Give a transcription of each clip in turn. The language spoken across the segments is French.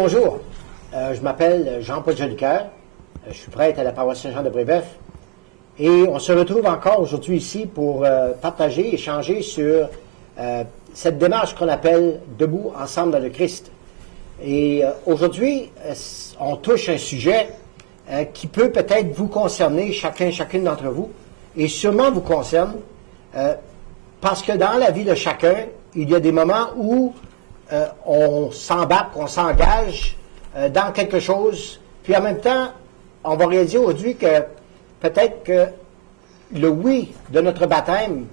bonjour. Je m'appelle Jean-Paul Jolicoeur. Je suis prêtre à la paroisse Saint-Jean de Brébeuf. Et on se retrouve encore aujourd'hui ici pour partager, échanger sur cette démarche qu'on appelle « Debout ensemble dans le Christ ». Et aujourd'hui, on touche un sujet qui peut peut-être vous concerner, chacune d'entre vous, et sûrement vous concerne, parce que dans la vie de chacun, il y a des moments où on s'embarque, on s'engage dans quelque chose, puis en même temps, on va réaliser aujourd'hui que peut-être que le oui de notre baptême,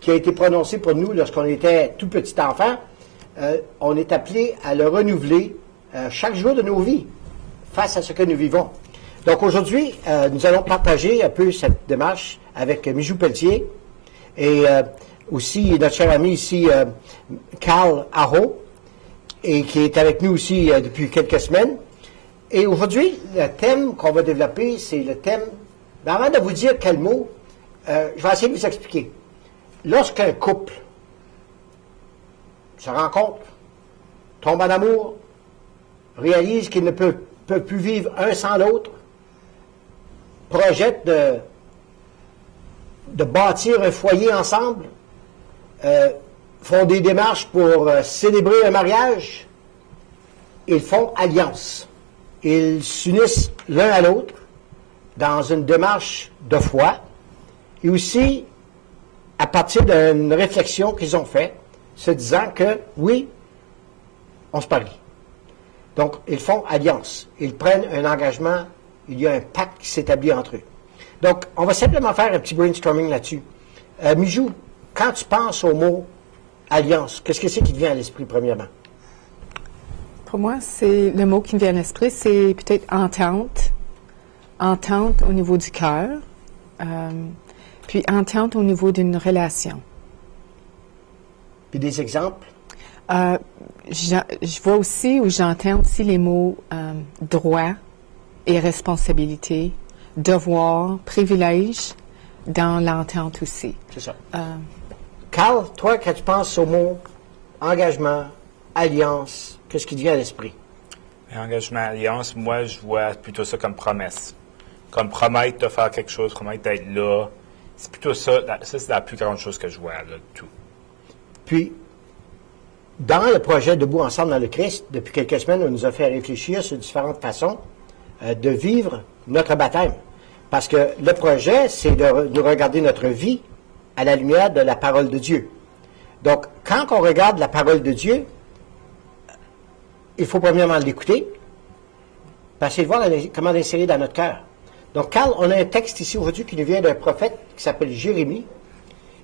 qui a été prononcé pour nous lorsqu'on était tout petit enfant, on est appelé à le renouveler chaque jour de nos vies face à ce que nous vivons. Donc aujourd'hui, nous allons partager un peu cette démarche avec Mijou Pelletier et aussi notre cher ami ici, Carl Aho, et qui est avec nous aussi depuis quelques semaines. Et aujourd'hui, le thème qu'on va développer, c'est le thème... Ben avant de vous dire quel mot, je vais essayer de vous expliquer. Lorsqu'un couple se rencontre, tombe en amour, réalise qu'ils ne peuvent plus vivre un sans l'autre, projette de bâtir un foyer ensemble, font des démarches pour célébrer un mariage, ils font alliance. Ils s'unissent l'un à l'autre dans une démarche de foi et aussi à partir d'une réflexion qu'ils ont faite, se disant que, oui, on se marie. Donc, ils font alliance. Ils prennent un engagement, il y a un pacte qui s'établit entre eux. Donc, on va simplement faire un petit brainstorming là-dessus. Mijou, quand tu penses au mot alliance, qu'est-ce que c'est qui te vient à l'esprit premièrement? Pour moi, c'est le mot qui me vient à l'esprit, c'est peut-être entente. Entente au niveau du cœur, puis entente au niveau d'une relation. Puis des exemples? Je vois aussi, ou j'entends aussi les mots droit et responsabilité, devoir, privilège, dans l'entente aussi. C'est ça. Carl, toi, quand tu penses au mot engagement, alliance, qu'est-ce qui te vient à l'esprit? Engagement, alliance, moi, je vois plutôt ça comme promesse. Comme promettre de faire quelque chose, promettre d'être là. C'est plutôt ça. Ça, c'est la plus grande chose que je vois, là, de tout. Puis, dans le projet Debout ensemble dans le Christ, depuis quelques semaines, on nous a fait réfléchir sur différentes façons de vivre notre baptême. Parce que le projet, c'est de regarder notre vie à la lumière de la parole de Dieu. Donc, quand on regarde la parole de Dieu, il faut premièrement l'écouter, passer de voir comment l'insérer dans notre cœur. Donc, Carl, on a un texte ici aujourd'hui qui nous vient d'un prophète qui s'appelle Jérémie,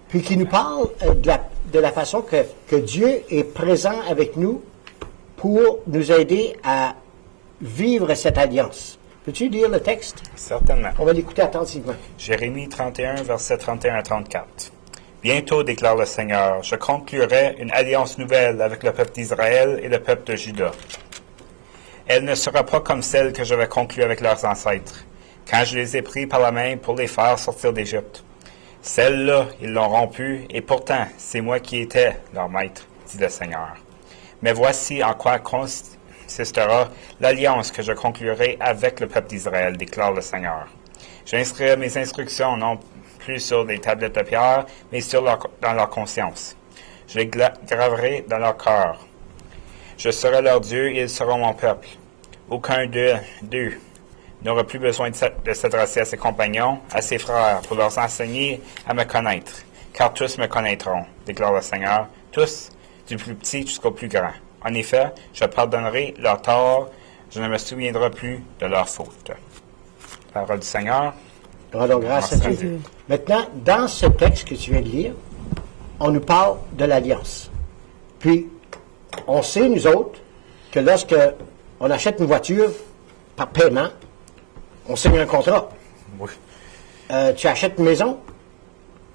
puis qui nous parle de la façon que Dieu est présent avec nous pour nous aider à vivre cette alliance. Peux-tu lire le texte? Certainement. On va l'écouter attentivement. Jérémie 31, versets 31 à 34. Bientôt, déclare le Seigneur, je conclurai une alliance nouvelle avec le peuple d'Israël et le peuple de Juda. Elle ne sera pas comme celle que j'avais conclue avec leurs ancêtres, quand je les ai pris par la main pour les faire sortir d'Égypte. Celle-là, ils l'ont rompue, et pourtant, c'est moi qui étais leur maître, dit le Seigneur. Mais voici en quoi consistera l'alliance que je conclurai avec le peuple d'Israël, déclare le Seigneur. J'inscrirai mes instructions non plus sur des tablettes de pierre, mais dans leur conscience. Je les graverai dans leur cœur. Je serai leur Dieu et ils seront mon peuple. Aucun d'eux n'aura plus besoin de s'adresser à ses compagnons, à ses frères, pour leur enseigner à me connaître, car tous me connaîtront, déclare le Seigneur, tous, du plus petit jusqu'au plus grand. En effet, je pardonnerai leurs torts, je ne me souviendrai plus de leurs fautes. Parole du Seigneur. Rendons grâce à Dieu. Maintenant, dans ce texte que tu viens de lire, on nous parle de l'alliance. Puis, on sait, nous autres, que lorsque on achète une voiture par paiement, on signe un contrat. Oui. Tu achètes une maison,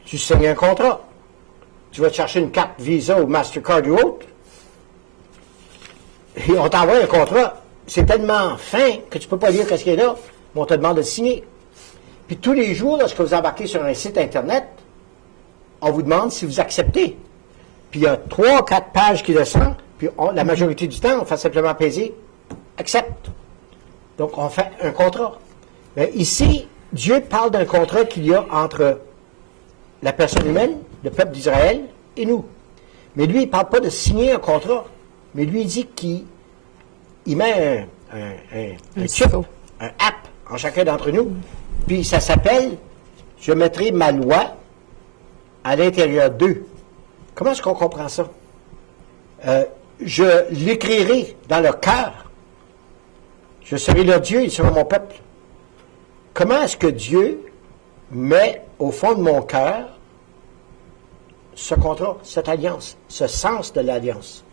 tu signes un contrat. Tu vas te chercher une carte Visa ou Mastercard ou autre, et on t'envoie un contrat. C'est tellement fin que tu ne peux pas lire ce qui est là, mais on te demande de le signer. Puis tous les jours, lorsque vous embarquez sur un site Internet, on vous demande si vous acceptez. Puis il y a 3 ou 4 pages qui descendent, puis la majorité du temps, on fait simplement peser accepte. Donc, on fait un contrat. Mais ici, Dieu parle d'un contrat qu'il y a entre la personne humaine, le peuple d'Israël, et nous. Mais lui, il ne parle pas de signer un contrat. Mais lui, il dit qu'il met un chip, un app en chacun d'entre nous. Puis ça s'appelle « Je mettrai ma loi à l'intérieur d'eux ». Comment est-ce qu'on comprend ça? Je l'écrirai dans leur cœur. Je serai leur Dieu, ils seront mon peuple. Comment est-ce que Dieu met au fond de mon cœur ce contrat, cette alliance, ce sens de l'alliance?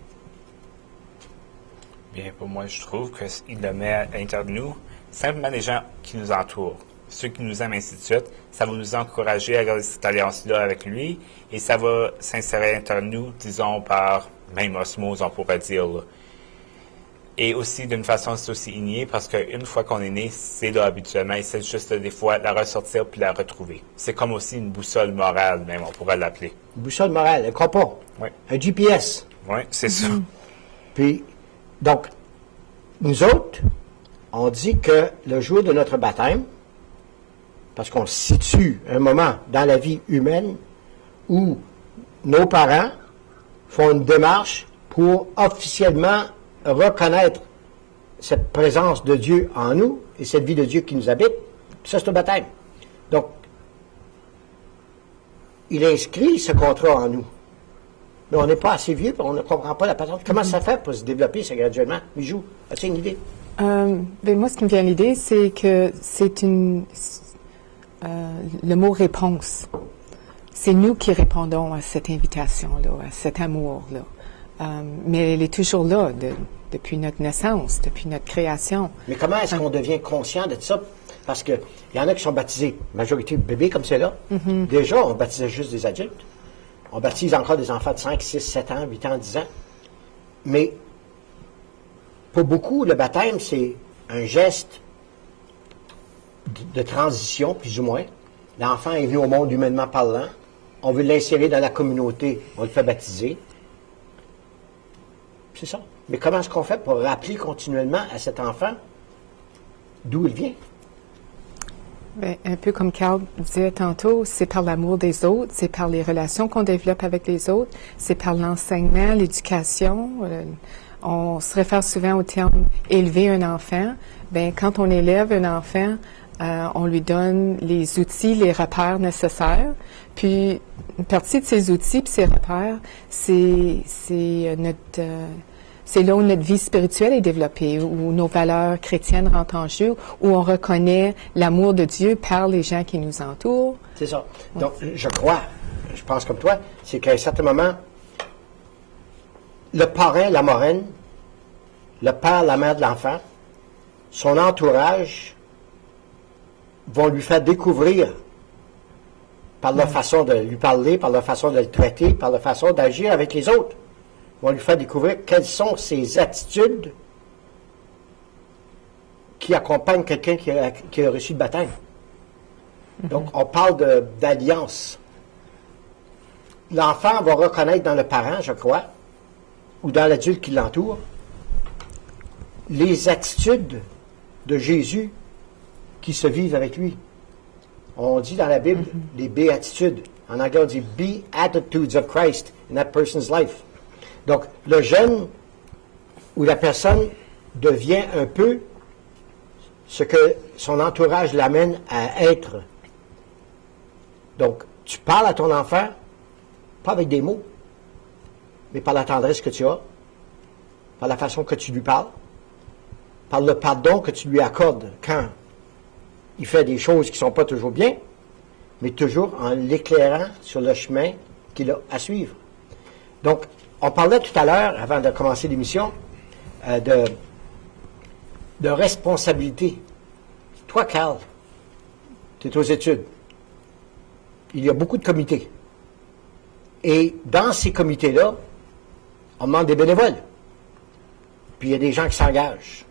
Bien, pour moi, je trouve qu'il le met à l'intérieur de nous, simplement les gens qui nous entourent, ceux qui nous aiment, ainsi de suite. Ça va nous encourager à garder cette alliance-là avec lui, et ça va s'insérer à l'intérieur de nous, disons, par même osmose, on pourrait dire. Là. Et aussi, d'une façon, c'est aussi inné, parce qu'une fois qu'on est né, c'est là habituellement, et c'est juste des fois la ressortir puis la retrouver. C'est comme aussi une boussole morale, même, on pourrait l'appeler. Une boussole morale, un compas, Oui. un GPS. Oui, c'est ça. Puis, donc, nous autres, on dit que le jour de notre baptême, parce qu'on se situe un moment dans la vie humaine où nos parents font une démarche pour officiellement reconnaître cette présence de Dieu en nous et cette vie de Dieu qui nous habite, ça c'est le baptême. Donc, il inscrit ce contrat en nous. Mais on n'est pas assez vieux, on ne comprend pas la patente. Comment ça fait pour se développer ça graduellement? Mijou, as-tu une idée? Moi, ce qui me vient à l'idée, c'est que c'est le mot réponse. C'est nous qui répondons à cette invitation-là, à cet amour-là. Mais elle est toujours là, depuis notre naissance, depuis notre création. Mais comment est-ce qu'on devient conscient de ça? Parce qu'il y en a qui sont baptisés, majorité de bébés comme c'est là. Déjà, on baptisait juste des adultes. On baptise encore des enfants de 5, 6, 7 ans, 8 ans, 10 ans. Mais pour beaucoup, le baptême, c'est un geste de transition, plus ou moins. L'enfant est venu au monde humainement parlant. On veut l'insérer dans la communauté. On le fait baptiser. C'est ça. Mais comment est-ce qu'on fait pour rappeler continuellement à cet enfant d'où il vient? Bien, un peu comme Carl disait tantôt, c'est par l'amour des autres, c'est par les relations qu'on développe avec les autres, c'est par l'enseignement, l'éducation. On se réfère souvent au terme « élever un enfant ». Bien, quand on élève un enfant, on lui donne les outils, les repères nécessaires. Puis, une partie de ces outils et ces repères, c'est là où notre vie spirituelle est développée, où nos valeurs chrétiennes rentrent en jeu, où on reconnaît l'amour de Dieu par les gens qui nous entourent. C'est ça. Donc, je crois, je pense comme toi, c'est qu'à un certain moment, le parrain, la marraine, le père, la mère de l'enfant, son entourage vont lui faire découvrir par leur façon de lui parler, par leur façon de le traiter, par leur façon d'agir avec les autres. Vont lui faire découvrir quelles sont ces attitudes qui accompagnent quelqu'un qui a reçu le baptême. Donc, on parle d'alliance. L'enfant va reconnaître dans le parent, je crois, ou dans l'adulte qui l'entoure, les attitudes de Jésus qui se vivent avec lui. On dit dans la Bible les béatitudes. En anglais, on dit « Beatitudes of Christ in that person's life ». Donc, le jeune ou la personne devient un peu ce que son entourage l'amène à être. Donc, tu parles à ton enfant, pas avec des mots, mais par la tendresse que tu as, par la façon que tu lui parles, par le pardon que tu lui accordes quand il fait des choses qui ne sont pas toujours bien, mais toujours en l'éclairant sur le chemin qu'il a à suivre. Donc, on parlait tout à l'heure, avant de commencer l'émission, de responsabilité. Toi, Carl, tu es aux études. Il y a beaucoup de comités. Et dans ces comités-là, on demande des bénévoles. Puis il y a des gens qui s'engagent.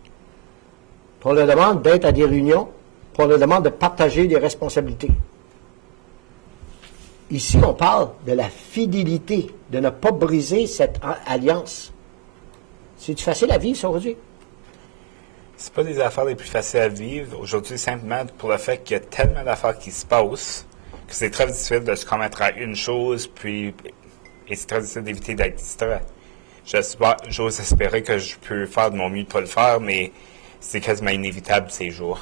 Puis on leur demande d'être à des réunions, puis on leur demande de partager des responsabilités. Ici, on parle de la fidélité, de ne pas briser cette alliance. C'est-tu facile à vivre, ça, aujourd'hui? C'est pas des affaires les plus faciles à vivre aujourd'hui, simplement pour le fait qu'il y a tellement d'affaires qui se passent que c'est très difficile de se commettre à une chose, et c'est très difficile d'éviter d'être distrait. J'ose espérer que je peux faire de mon mieux de ne pas le faire, mais c'est quasiment inévitable ces jours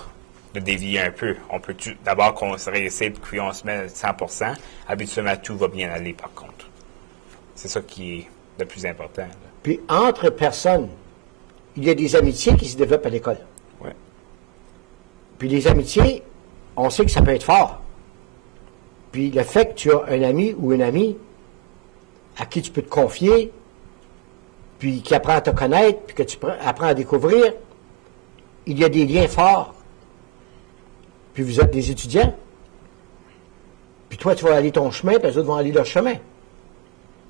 de dévier un peu. On peut d'abord qu'on se réessaye puis on se met à 100%. Habituellement, tout va bien aller par contre. C'est ça qui est le plus important. Là. Puis entre personnes, il y a des amitiés qui se développent à l'école. Ouais. Puis les amitiés, on sait que ça peut être fort. Puis le fait que tu as un ami ou une amie à qui tu peux te confier, puis qui apprend à te connaître, puis que tu apprends à découvrir, il y a des liens forts. Puis vous êtes des étudiants. Puis toi, tu vas aller ton chemin, puis les autres vont aller leur chemin.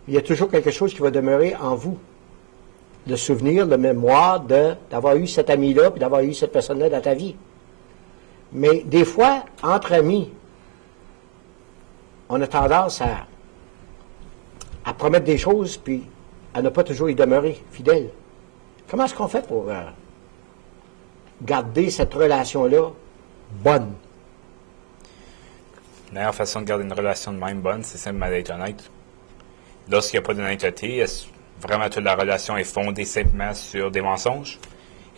Il y a toujours quelque chose qui va demeurer en vous. Le souvenir, le mémoire d'avoir eu cet ami-là, puis d'avoir eu cette personne-là dans ta vie. Mais des fois, entre amis, on a tendance à promettre des choses, puis à ne pas toujours y demeurer fidèle. Comment est-ce qu'on fait pour garder cette relation-là bonne? La meilleure façon de garder une relation de même bonne, c'est simplement d'être honnête. Lorsqu'il n'y a pas d'honnêteté, vraiment toute la relation est fondée simplement sur des mensonges.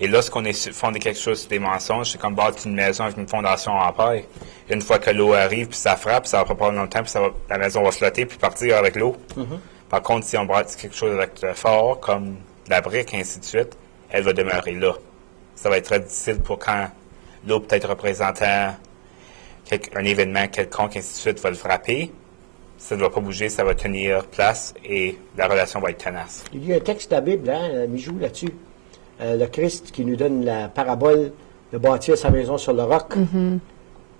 Et lorsqu'on est fondé quelque chose sur des mensonges, c'est comme bâtir une maison avec une fondation en paille. Une fois que l'eau arrive, puis ça frappe, ça va pas prendre longtemps, puis la maison va flotter, puis partir avec l'eau. Par contre, si on bâtit quelque chose avec le fort, comme la brique, ainsi de suite, elle va demeurer là. Ça va être très difficile pour quand l'eau peut-être représentant un événement quelconque, ainsi de suite, va le frapper. Ça ne va pas bouger, ça va tenir place et la relation va être tenace. Il y a un texte de la Bible, Mijou, là-dessus. Le Christ qui nous donne la parabole de bâtir sa maison sur le roc.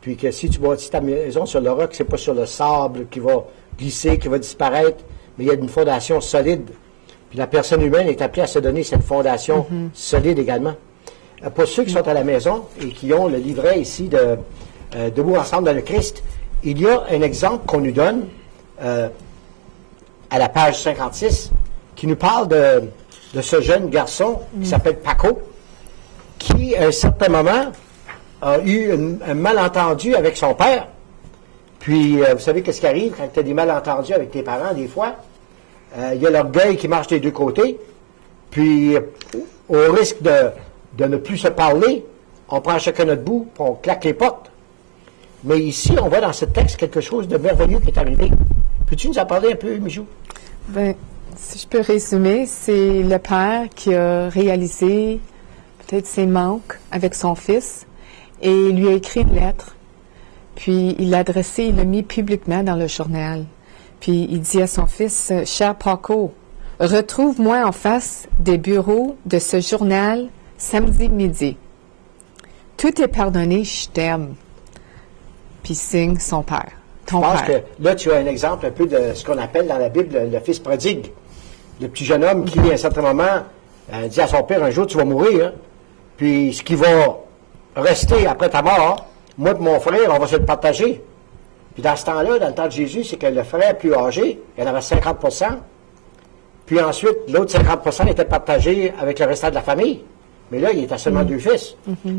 Puis que si tu bâtis ta maison sur le roc, c'est pas sur le sable qui va glisser, qui va disparaître, mais il y a une fondation solide. Puis la personne humaine est appelée à se donner cette fondation solide également. Pour ceux qui sont à la maison et qui ont le livret ici de Debout ensemble dans le Christ, il y a un exemple qu'on nous donne à la page 56 qui nous parle de ce jeune garçon qui s'appelle Paco, qui, à un certain moment, a eu un malentendu avec son père. Puis, vous savez qu'est-ce qui arrive quand tu as des malentendus avec tes parents, des fois? Il y a l'orgueil qui marche des deux côtés. Puis, au risque de ne plus se parler, on prend chacun notre bout, puis on claque les portes. Mais ici, on voit dans ce texte quelque chose de merveilleux qui est arrivé. Peux-tu nous en parler un peu, Mijou? Bien, si je peux résumer, c'est le père qui a réalisé peut-être ses manques avec son fils et lui a écrit une lettre. Puis il l'a adressée, il l'a mis publiquement dans le journal. Puis il dit à son fils, « Cher Paco, retrouve-moi en face des bureaux de ce journal samedi midi. Tout est pardonné, je t'aime. » Puis signe son père. Je pense que là, tu as un exemple un peu de ce qu'on appelle dans la Bible le fils prodigue. Le petit jeune homme qui, à un certain moment, dit à son père, un jour, tu vas mourir. Puis ce qui va rester après ta mort, moi et mon frère, on va se le partager. Puis dans ce temps-là, dans le temps de Jésus, c'est que le frère plus âgé, il en avait 50%. Puis ensuite, l'autre 50% était partagé avec le restant de la famille. Mais là, il était seulement deux fils.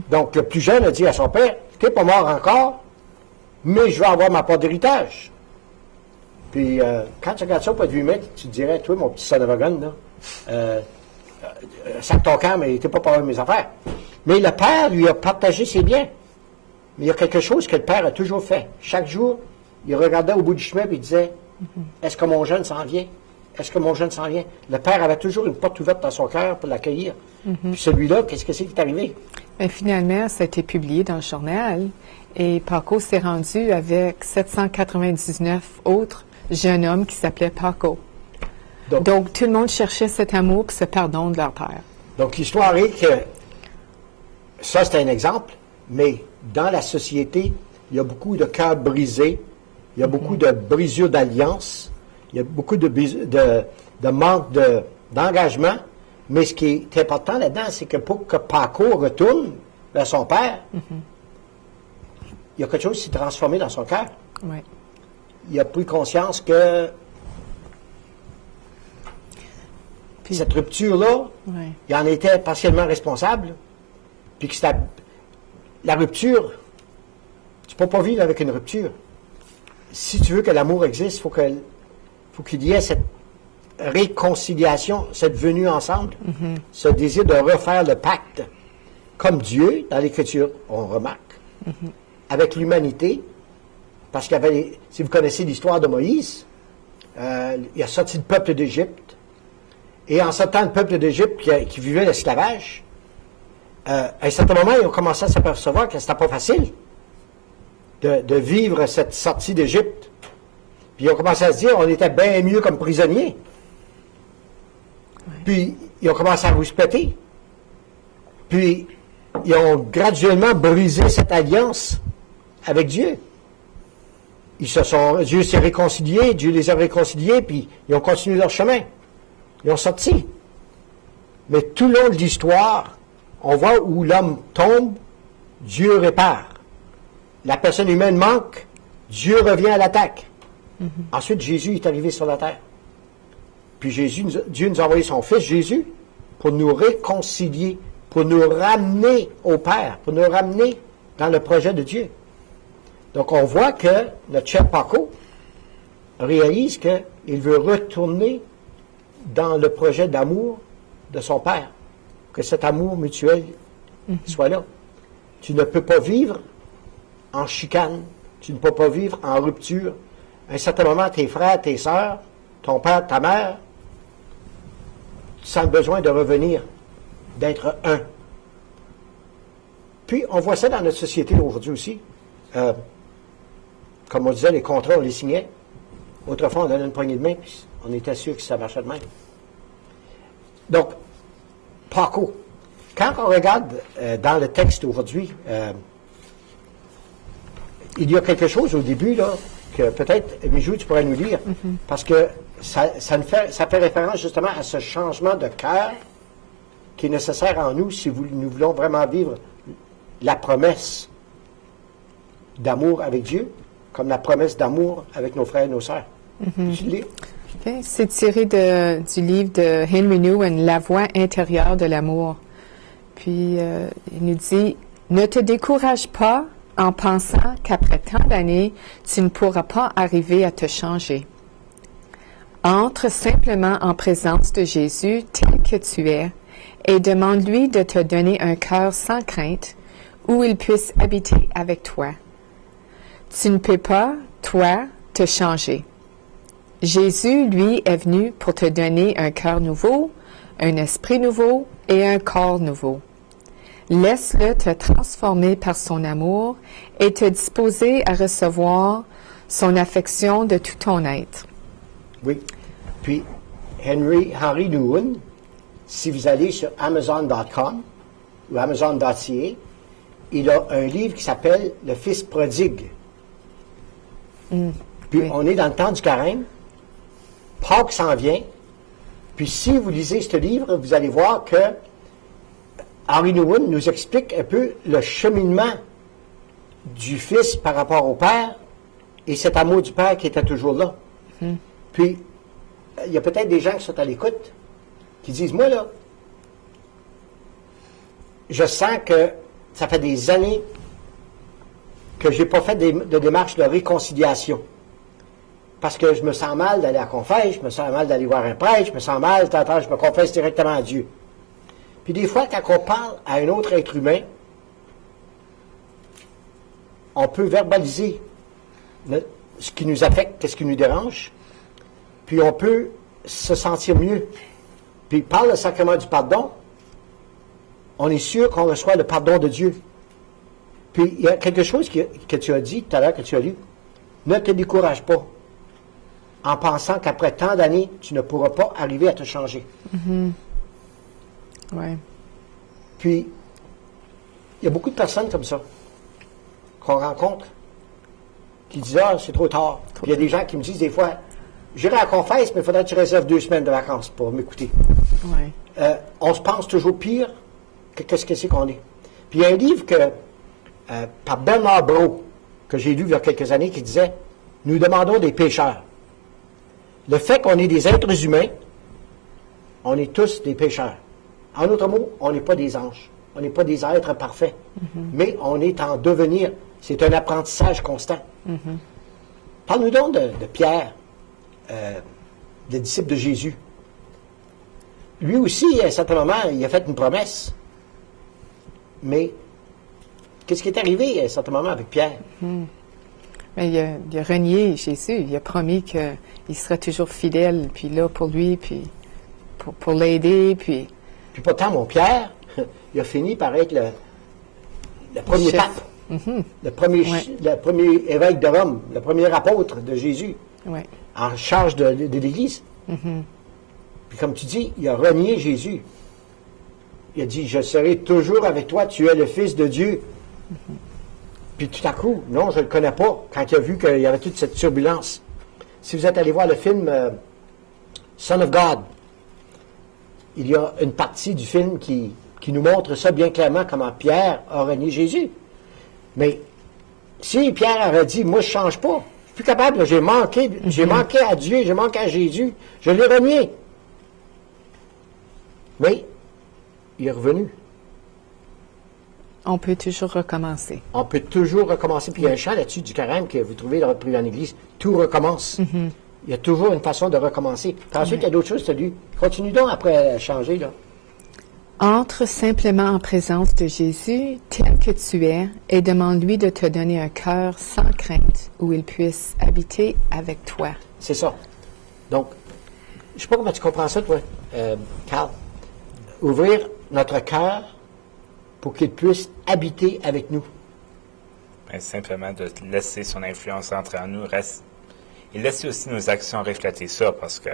Donc, le plus jeune a dit à son père, tu n'es pas mort encore, mais je vais avoir ma part d'héritage. Puis, quand tu regardes ça au point de vue humain, tu te dirais, toi, mon petit son of a gun, là, sac ton camp, mais t'es pas par mes affaires. Mais le père lui a partagé ses biens. Mais il y a quelque chose que le père a toujours fait. Chaque jour, il regardait au bout du chemin et il disait, est-ce que mon jeune s'en vient? Est-ce que mon jeune s'en vient? Le père avait toujours une porte ouverte dans son cœur pour l'accueillir. Puis celui-là, qu'est-ce que c'est qui est arrivé? Bien, finalement, ça a été publié dans le journal et Paco s'est rendu avec 799 autres jeunes hommes qui s'appelaient Paco. Donc, tout le monde cherchait cet amour et ce pardon de leur père. Donc, l'histoire est que ça, c'est un exemple, mais dans la société, il y a beaucoup de cœurs brisés, il y a beaucoup de brisures d'alliances, il y a beaucoup de manque d'engagement, mais ce qui est important là-dedans, c'est que pour que Paco retourne vers son père, il y a quelque chose qui s'est transformé dans son cœur. Oui. Il a pris conscience que cette rupture-là, il en était partiellement responsable, puis que la rupture, tu ne peux pas vivre avec une rupture. Si tu veux que l'amour existe, il faut qu'il y ait cette réconciliation, cette venue ensemble, ce désir de refaire le pacte, comme Dieu, dans l'Écriture, on remarque, avec l'humanité, parce qu'il y avait, si vous connaissez l'histoire de Moïse, il a sorti le peuple d'Égypte, et en sortant le peuple d'Égypte qui vivait l'esclavage, à un certain moment, ils ont commencé à s'apercevoir que c'était pas facile de vivre cette sortie d'Égypte. Puis ils ont commencé à se dire, on était bien mieux comme prisonniers. Puis ils ont commencé à rouspéter. Puis ils ont graduellement brisé cette alliance avec Dieu. Dieu s'est réconcilié, Dieu les a réconciliés, puis ils ont continué leur chemin. Ils ont sorti. Mais tout le long de l'histoire, on voit où l'homme tombe, Dieu répare. La personne humaine manque, Dieu revient à l'attaque. Ensuite, Jésus est arrivé sur la terre. Puis Dieu nous a envoyé son Fils Jésus pour nous réconcilier, pour nous ramener au Père, pour nous ramener dans le projet de Dieu. Donc, on voit que notre cher Paco réalise qu'il veut retourner dans le projet d'amour de son Père, que cet amour mutuel soit là. Tu ne peux pas vivre en chicane, tu ne peux pas vivre en rupture. À un certain moment, tes frères, tes sœurs, ton père, ta mère, tu sens le besoin de revenir, d'être un. Puis, on voit ça dans notre société aujourd'hui aussi. Comme on disait, les contrats, on les signait. Autrefois, on donnait une poignée de main, puis on était sûr que ça marchait de même. Donc, Paco, quand on regarde dans le texte aujourd'hui, il y a quelque chose au début, là, que peut-être, Mijou, tu pourrais nous lire, parce que ça fait référence justement à ce changement de cœur qui est nécessaire en nous si nous voulons vraiment vivre la promesse d'amour avec Dieu, comme la promesse d'amour avec nos frères et nos sœurs. Tu le lis? Okay. C'est tiré du livre de Henry Nouwen, La voix intérieure de l'amour. Puis, il nous dit, « Ne te décourage pas en pensant qu'après tant d'années, tu ne pourras pas arriver à te changer. Entre simplement en présence de Jésus tel que tu es et demande-lui de te donner un cœur sans crainte où il puisse habiter avec toi. Tu ne peux pas, toi, te changer. Jésus, lui, est venu pour te donner un cœur nouveau, un esprit nouveau et un corps nouveau. Laisse-le te transformer par son amour et te disposer à recevoir son affection de tout ton être. » Oui. Puis, Henry Nouwen, si vous allez sur Amazon.com ou Amazon.ca, il a un livre qui s'appelle « Le Fils prodigue ». Puis, on est dans le temps du carême. Pâques s'en vient. Puis, si vous lisez ce livre, vous allez voir que Henry Nouwen nous explique un peu le cheminement du Fils par rapport au Père et cet amour du Père qui était toujours là. Puis, il y a peut-être des gens qui sont à l'écoute qui disent, moi là, je sens que ça fait des années que je n'ai pas fait de démarche de réconciliation. Parce que je me sens mal d'aller à la confesse, je me sens mal d'aller voir un prêtre, je me sens mal, je me confesse directement à Dieu. Puis des fois, quand on parle à un autre être humain, on peut verbaliser ce qui nous affecte, ce qui nous dérange, puis on peut se sentir mieux. Puis par le sacrement du pardon, on est sûr qu'on reçoit le pardon de Dieu. Puis il y a quelque chose que tu as dit tout à l'heure, que tu as lu. Ne te décourage pas en pensant qu'après tant d'années, tu ne pourras pas arriver à te changer. Ouais. Puis, il y a beaucoup de personnes comme ça qu'on rencontre qui disent « Ah, c'est trop tard ». Puis il y a des gens qui me disent des fois « J'irai à la confesse, mais il faudrait que tu réserves 2 semaines de vacances pour m'écouter. Ouais. » On se pense toujours pire que qu'est-ce que c'est qu'on est. Puis il y a un livre par Bernard Brault, que j'ai lu il y a quelques années, qui disait « Nous demandons des pécheurs ». Le fait qu'on est des êtres humains, on est tous des pécheurs. En d'autres mots, on n'est pas des anges. On n'est pas des êtres parfaits. Mais on est en devenir. C'est un apprentissage constant. Parle-nous donc de Pierre, le disciple de Jésus. Lui aussi, à un certain moment, il a fait une promesse. Mais qu'est-ce qui est arrivé à un certain moment avec Pierre? Mais il a renié Jésus. Il a promis qu'il serait toujours fidèle, puis là pour lui, puis pour l'aider, puis... Puis pourtant, mon Pierre, il a fini par être le premier pape, le premier évêque de Rome, le premier apôtre de Jésus, en charge de l'Église. Puis comme tu dis, il a renié Jésus. Il a dit, je serai toujours avec toi, tu es le Fils de Dieu. Puis tout à coup, non, je ne le connais pas, quand il a vu qu'il y avait toute cette turbulence. Si vous êtes allé voir le film Son of God, il y a une partie du film qui nous montre ça bien clairement, comment Pierre a renié Jésus. Mais si Pierre aurait dit, moi je ne change pas, je suis plus capable, j'ai manqué à Dieu, j'ai manqué à Jésus, je l'ai renié. Mais il est revenu. On peut toujours recommencer. On peut toujours recommencer. Puis il y a un chant là-dessus du carême que vous trouvez dans votre prière en Église. Tout recommence. Il y a toujours une façon de recommencer. Puis ensuite, il y a d'autres choses, tu as lu. Continue donc après à changer, là. Entre simplement en présence de Jésus, tel que tu es, et demande-lui de te donner un cœur sans crainte, où il puisse habiter avec toi. C'est ça. Donc, je ne sais pas comment tu comprends ça, toi, Carl. Ouvrir notre cœur pour qu'il puisse habiter avec nous. Ben, simplement de laisser son influence entrer en nous, et laisser aussi nos actions refléter ça, parce que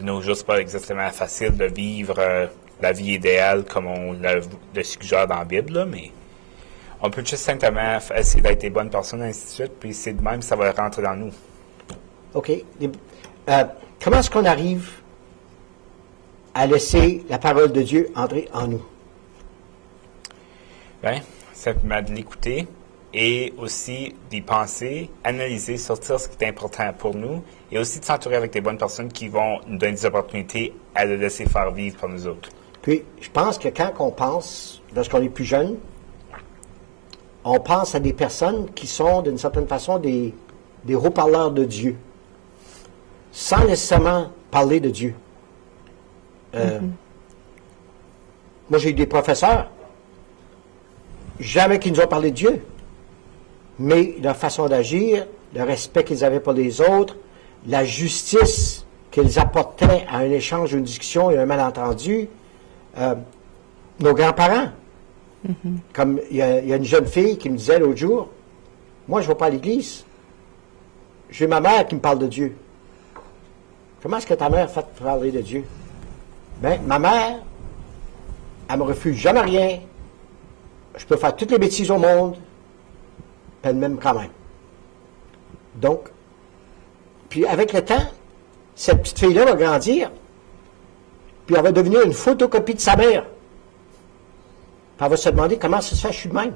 de nos jours, c'est pas exactement facile de vivre la vie idéale comme on le suggère dans la Bible, là, mais on peut juste simplement essayer d'être des bonnes personnes, ainsi de suite, puis c'est de même que ça va rentrer dans nous. OK. Comment est-ce qu'on arrive à laisser la parole de Dieu entrer en nous? Bien, simplement de l'écouter et aussi d'y penser, analyser, sortir ce qui est important pour nous et aussi de s'entourer avec des bonnes personnes qui vont nous donner des opportunités à le laisser faire vivre par nous autres. Puis, je pense que quand on pense, lorsqu'on est plus jeune, on pense à des personnes qui sont, d'une certaine façon, des haut-parleurs de Dieu, sans nécessairement parler de Dieu. Moi, j'ai eu des professeurs, jamais qui nous ont parlé de Dieu, mais leur façon d'agir, le respect qu'ils avaient pour les autres, la justice qu'ils apportaient à un échange, une discussion et un malentendu. Nos grands-parents, comme il y a une jeune fille qui me disait l'autre jour, moi je ne vais pas à l'église, j'ai ma mère qui me parle de Dieu. Comment est-ce que ta mère fait parler de Dieu? Bien, ma mère, elle me refuse jamais rien, je peux faire toutes les bêtises au monde, puis elle m'aime quand même. Donc, puis avec le temps, cette petite fille-là va grandir, puis elle va devenir une photocopie de sa mère. Puis elle va se demander comment ça se fait, je suis de même.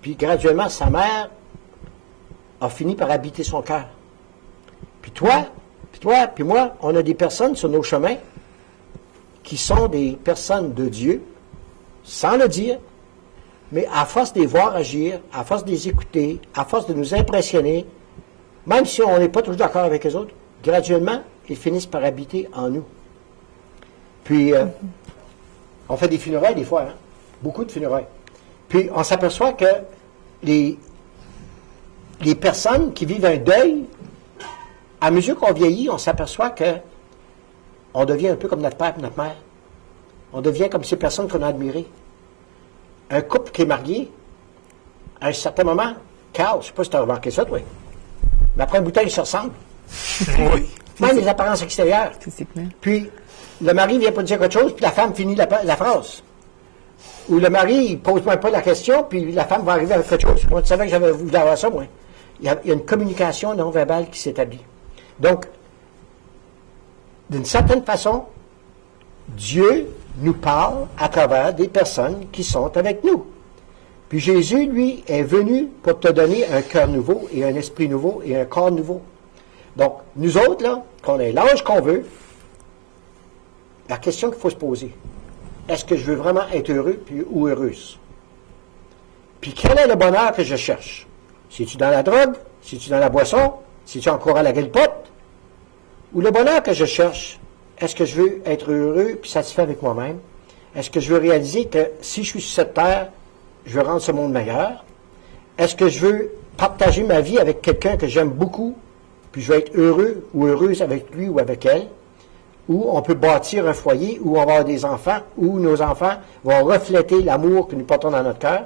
Puis graduellement, sa mère a fini par habiter son cœur. Puis toi, puis moi, on a des personnes sur nos chemins qui sont des personnes de Dieu, sans le dire, mais à force de les voir agir, à force de les écouter, à force de nous impressionner, même si on n'est pas toujours d'accord avec les autres, graduellement, ils finissent par habiter en nous. Puis, on fait des funérailles des fois, hein? Beaucoup de funérailles. Puis, on s'aperçoit que les personnes qui vivent un deuil, à mesure qu'on vieillit, on s'aperçoit que on devient un peu comme notre père et notre mère. On devient comme ces personnes qu'on a admirées. Un couple qui est marié, à un certain moment, Carl, je ne sais pas si tu as remarqué ça, toi, mais après un bout de temps, ils se ressemblent. Oui. Même les apparences extérieures. Physiquement. Puis, le mari vient pour dire quelque chose, puis la femme finit la phrase. Ou le mari, il ne pose même pas la question, puis la femme va arriver avec quelque chose. Moi, tu savais que j'avais voulu avoir ça, moi. Il y a une communication non verbale qui s'établit. Donc, d'une certaine façon, Dieu nous parle à travers des personnes qui sont avec nous. Puis Jésus, lui, est venu pour te donner un cœur nouveau et un esprit nouveau et un corps nouveau. Donc, nous autres, là, qu'on ait l'âge qu'on veut, la question qu'il faut se poser, est-ce que je veux vraiment être heureux ou heureuse? Puis quel est le bonheur que je cherche? Si tu dans la drogue? Si tu dans la boisson? Si tu encore à la grille-pote? Ou le bonheur que je cherche, est-ce que je veux être heureux puis satisfait avec moi-même? Est-ce que je veux réaliser que si je suis sur cette terre, je veux rendre ce monde meilleur? Est-ce que je veux partager ma vie avec quelqu'un que j'aime beaucoup, puis je veux être heureux ou heureuse avec lui ou avec elle? Ou on peut bâtir un foyer où on va avoir des enfants, où nos enfants vont refléter l'amour que nous portons dans notre cœur?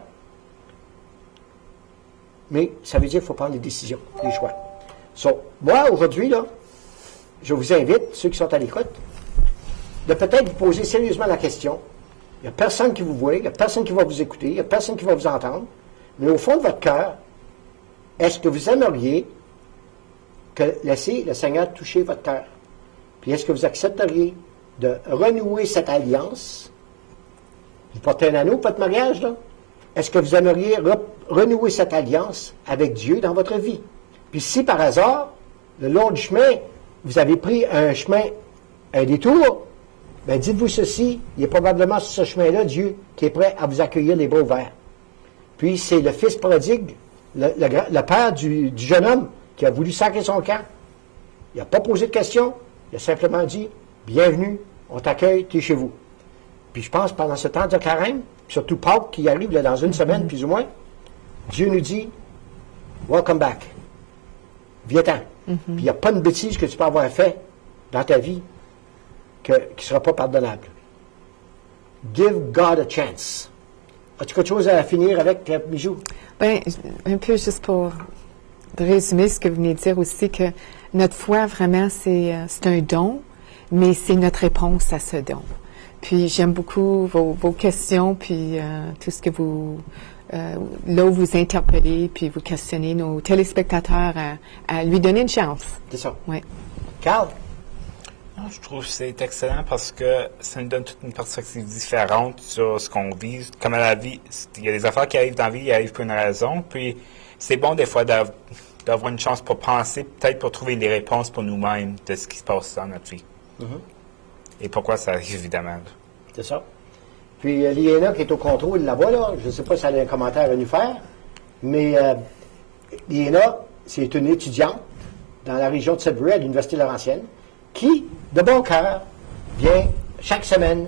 Mais ça veut dire qu'il faut prendre des décisions, des choix. So, moi, aujourd'hui, là, je vous invite, ceux qui sont à l'écoute, de peut-être vous poser sérieusement la question. Il n'y a personne qui vous voit, il n'y a personne qui va vous écouter, il n'y a personne qui va vous entendre. Mais au fond de votre cœur, est-ce que vous aimeriez laisser le Seigneur toucher votre cœur? Puis est-ce que vous accepteriez de renouer cette alliance? Vous portez un anneau pour votre mariage, là? Est-ce que vous aimeriez renouer cette alliance avec Dieu dans votre vie? Puis si par hasard, le long du chemin, vous avez pris un chemin, un détour, bien dites-vous ceci, il est probablement sur ce chemin-là Dieu qui est prêt à vous accueillir les bras ouverts. Puis c'est le fils prodigue, le père du jeune homme qui a voulu sacrer son camp. Il n'a pas posé de questions, il a simplement dit, bienvenue, on t'accueille, tu es chez vous. Puis je pense pendant ce temps de carême, surtout Pâques qui arrive là, dans une semaine plus ou moins, Dieu nous dit, welcome back. Viens-t'en. Puis il n'y a pas de bêtise que tu peux avoir fait dans ta vie qui ne sera pas pardonnable. Give God a chance. As-tu quelque chose à finir avec, Mijou? Bien, un peu juste pour résumer ce que vous venez de dire aussi, que notre foi, vraiment, c'est un don, mais c'est notre réponse à ce don. Puis j'aime beaucoup vos questions, puis tout ce que vous... là où vous interpellez, puis vous questionnez nos téléspectateurs à lui donner une chance. C'est ça. Oui. Carl? Non, je trouve que c'est excellent parce que ça nous donne toute une perspective différente sur ce qu'on vit. Comme à la vie, il y a des affaires qui arrivent dans la vie, qui arrivent pour une raison. Puis c'est bon des fois d'avoir une chance pour penser, peut-être pour trouver des réponses pour nous-mêmes de ce qui se passe dans notre vie. Et pourquoi ça arrive, évidemment. C'est ça. Puis Liena, qui est au contrôle là-bas, là, je ne sais pas si elle a un commentaire à nous faire, mais Liena, c'est une étudiante dans la région de Sudbury, à l'Université Laurentienne, qui, de bon cœur, vient chaque semaine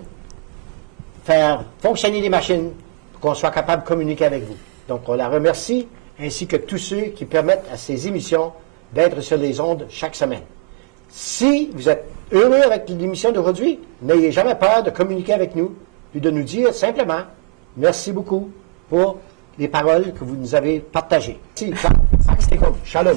faire fonctionner les machines pour qu'on soit capable de communiquer avec vous. Donc, on la remercie, ainsi que tous ceux qui permettent à ces émissions d'être sur les ondes chaque semaine. Si vous êtes heureux avec l'émission d'aujourd'hui, n'ayez jamais peur de communiquer avec nous, puis de nous dire simplement merci beaucoup pour les paroles que vous nous avez partagées. Merci. Shalom.